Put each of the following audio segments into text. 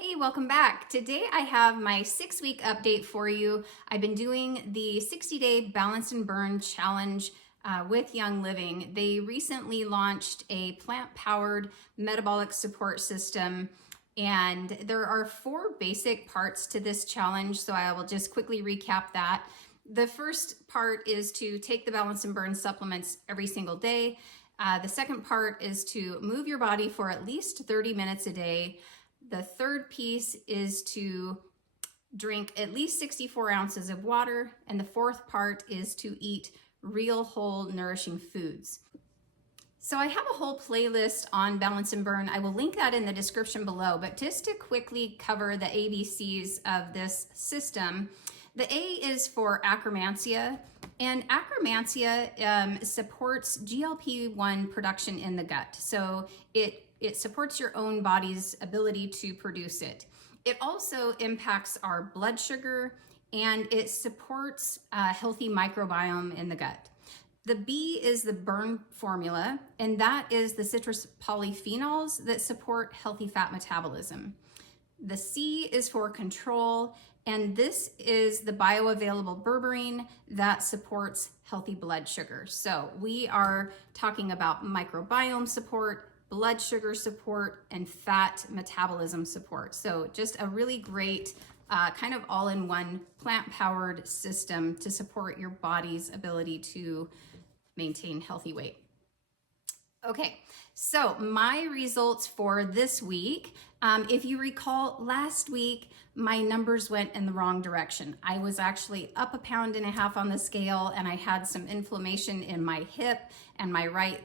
Hey, welcome back. Today I have my 6-week update for you. I've been doing the 60-day Balance and Burn challenge with Young Living. They recently launched a plant-powered metabolic support system, and there are 4 basic parts to this challenge, so I will just quickly recap that. The first part is to take the Balance and Burn supplements every single day. The second part is to move your body for at least 30 minutes a day. The third piece is to drink at least 64 ounces of water. And the fourth part is to eat real, whole, nourishing foods. So I have a whole playlist on Balance and Burn. I will link that in the description below, but just to quickly cover the ABCs of this system, the A is for Akkermansia, and Akkermansia supports GLP-1 production in the gut. So it supports your own body's ability to produce it. It also impacts our blood sugar, and it supports a healthy microbiome in the gut. The B is the Burn formula, and that is the citrus polyphenols that support healthy fat metabolism. The C is for control, and this is the bioavailable berberine that supports healthy blood sugar. So we are talking about microbiome support, blood sugar support, and fat metabolism support. So just a really great kind of all-in-one plant-powered system to support your body's ability to maintain healthy weight. Okay, so my results for this week, if you recall, last week my numbers went in the wrong direction. I was actually up 1.5 pounds on the scale, and I had some inflammation in my hip and my right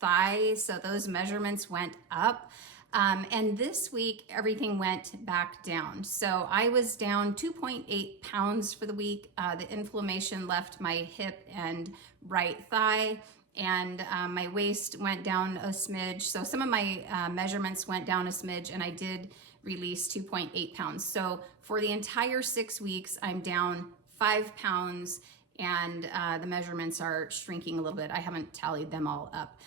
thigh, so those measurements went up. And this week, everything went back down. So I was down 2.8 pounds for the week. The inflammation left my hip and right thigh, and my waist went down a smidge. So some of my measurements went down a smidge, and I did release 2.8 pounds. So for the entire 6 weeks, I'm down 5 pounds, and the measurements are shrinking a little bit. I haven't tallied them all up.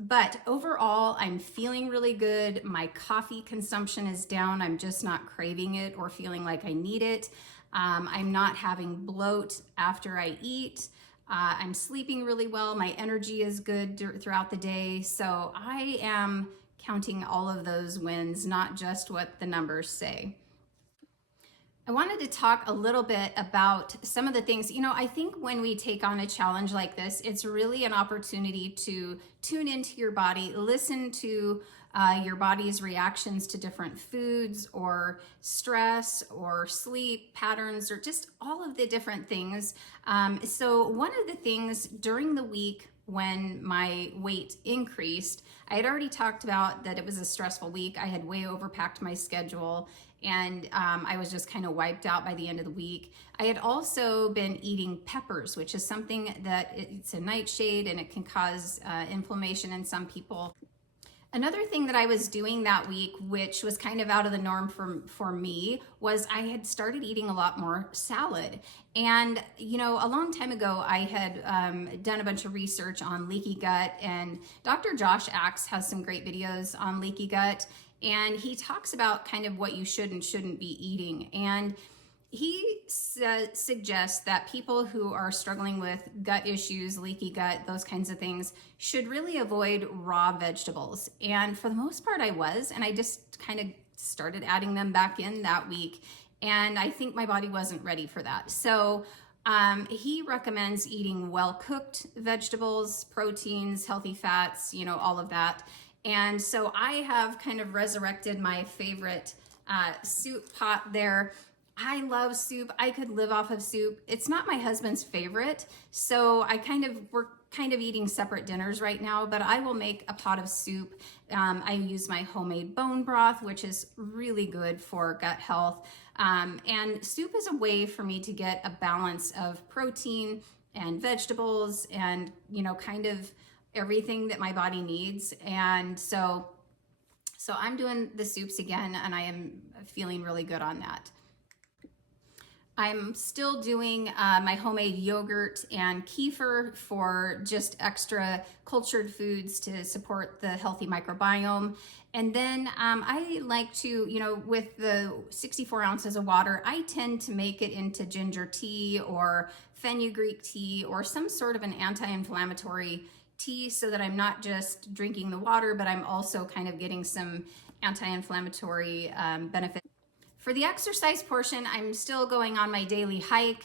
But overall, I'm feeling really good. My coffee consumption is down. I'm just not craving it or feeling like I need it. I'm not having bloat after I eat. I'm sleeping really well. My energy is good throughout the day. So I am counting all of those wins, not just what the numbers say. I wanted to talk a little bit about some of the things, I think when we take on a challenge like this, it's really an opportunity to tune into your body, listen to your body's reactions to different foods or stress or sleep patterns or just all of the different things. So one of the things during the week when my weight increased, I had already talked about that it was a stressful week. I had way overpacked my schedule, and I was just kind of wiped out by the end of the week. I had also been eating peppers, which is something that it's a nightshade and it can cause inflammation in some people. Another thing that I was doing that week, which was kind of out of the norm for me, was I had started eating a lot more salad. And, a long time ago, I had done a bunch of research on leaky gut, and Dr. Josh Axe has some great videos on leaky gut, and he talks about kind of what you should and shouldn't be eating. And he suggests that people who are struggling with gut issues, leaky gut, those kinds of things, should really avoid raw vegetables. And for the most part, I was, and I just kind of started adding them back in that week. And I think my body wasn't ready for that. So he recommends eating well-cooked vegetables, proteins, healthy fats, all of that. And so I have kind of resurrected my favorite soup pot there. I love soup. I could live off of soup. It's not my husband's favorite, so we're kind of eating separate dinners right now, but I will make a pot of soup. I use my homemade bone broth, which is really good for gut health. And soup is a way for me to get a balance of protein and vegetables and, kind of everything that my body needs. And so I'm doing the soups again, and I am feeling really good on that. I'm still doing my homemade yogurt and kefir for just extra cultured foods to support the healthy microbiome. And then I like to, with the 64 ounces of water, I tend to make it into ginger tea or fenugreek tea or some sort of an anti-inflammatory tea, so that I'm not just drinking the water, but I'm also kind of getting some anti-inflammatory benefits. For the exercise portion, I'm still going on my daily hike.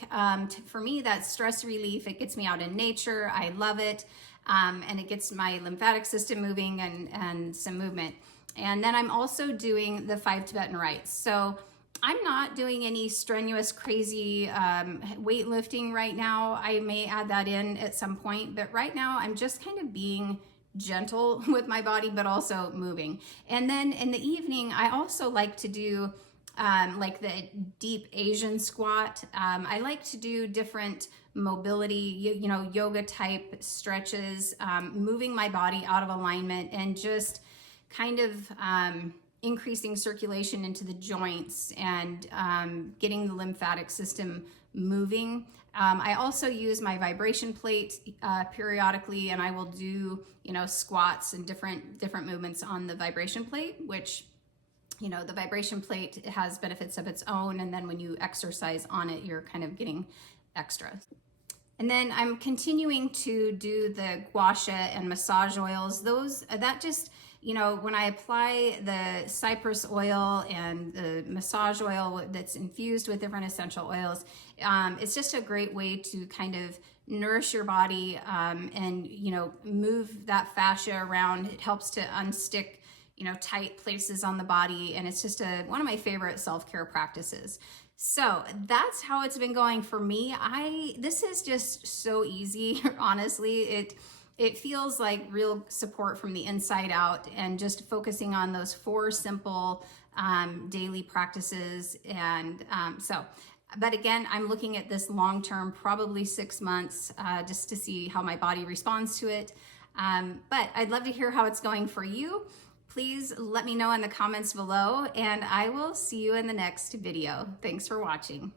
For me, that's stress relief. It gets me out in nature. I love it. And it gets my lymphatic system moving and some movement. And then I'm also doing the 5 Tibetan rites. So I'm not doing any strenuous, crazy weightlifting right now. I may add that in at some point, but right now I'm just kind of being gentle with my body, but also moving. And then in the evening, I also like to do like the deep Asian squat. I like to do different mobility, yoga type stretches, moving my body out of alignment and just kind of increasing circulation into the joints and getting the lymphatic system moving. I also use my vibration plate periodically, and I will do, squats and different movements on the vibration plate, which, the vibration plate has benefits of its own. And then when you exercise on it, you're kind of getting extra. And then I'm continuing to do the gua sha and massage oils. That just, when I apply the cypress oil and the massage oil that's infused with different essential oils, it's just a great way to kind of nourish your body and, move that fascia around. It helps to unstick tight places on the body. And it's just one of my favorite self-care practices. So that's how it's been going for me. This is just so easy, honestly. It feels like real support from the inside out, and just focusing on those 4 simple daily practices. And but again, I'm looking at this long-term, probably 6 months, just to see how my body responds to it. But I'd love to hear how it's going for you. Please let me know in the comments below, and I will see you in the next video. Thanks for watching.